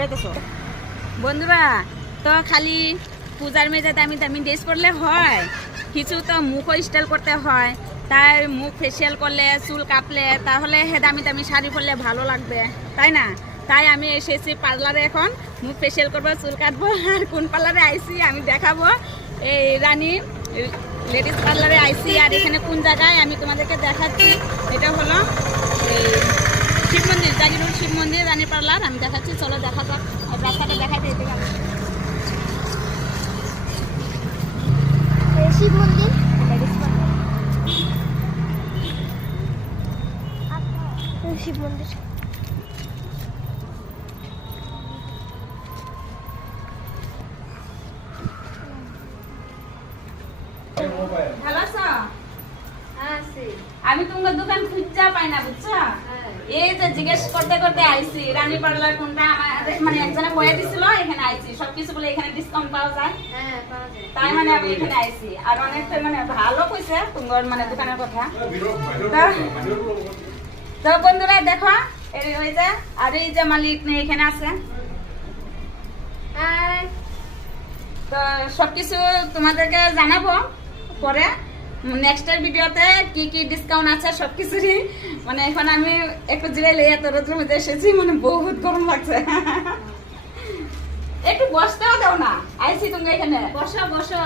উঠাইতেছো বন্ধুরা। তো খালি পূজার মেজে দামি দামি ড্রেস পরলে হয়, কিছু তো মুখও স্টাইল করতে হয়। তাই মুখ ফেসিয়াল করলে, চুল কাটলে, তাহলে হে দামি দামি শাড়ি পরলে ভালো লাগবে, তাই না? তাই আমি এসেছি পার্লারে, এখন মুখ ফেসিয়াল করবো, চুল কাটবো। আর কোন পার্লারে আইসি আমি দেখাবো। এই রানী লেডিস পার্লারে আইসি। আর এখানে কোন জায়গায় আমি তোমাদেরকে দেখাচ্ছি। এটা হলো এই শিব মন্দির, জাগিরুল শিব মন্দির, রানী পার্লার আমি দেখাচ্ছি। চলো দেখা যাক, রাস্তাটা দেখাতে যেতে গেল। শিব মন্দির, শিব মন্দির। ভালো আছো? আমি তোমার দোকান খুঁজা পাই না, বুঝছো? এই যে জিজ্ঞেস করতে করতে আইছি রানী পার্লার কোনটা, আমার মানে একজনে বয়ে দিছিল, এখানে আইছি। সবকিছু বলে এখানে ডিসকাউন্ট পাওয়া যায়, তাই মানে আমি এখানে আইছি। আর অনেকটা মানে ভালো কইছে তোমার মানে দোকানের কথা। তো বন্ধুরা দেখো, এই ওই যে আর এই যে মালিক এখানে আছে। তো সবকিছু তোমাদেরকে জানাবো পরে নেক্সটের ভিডিওতে কি কি ডিসকাউন্ট আছে সবকিছুরই। মানে এখন আমি একটু জিরে লেগে তো রোদ্রের মধ্যে এসেছি, মানে বহুত গরম লাগছে। একটু বসতেও দাও না, আইছি তুমি এখানে। বসো বসো।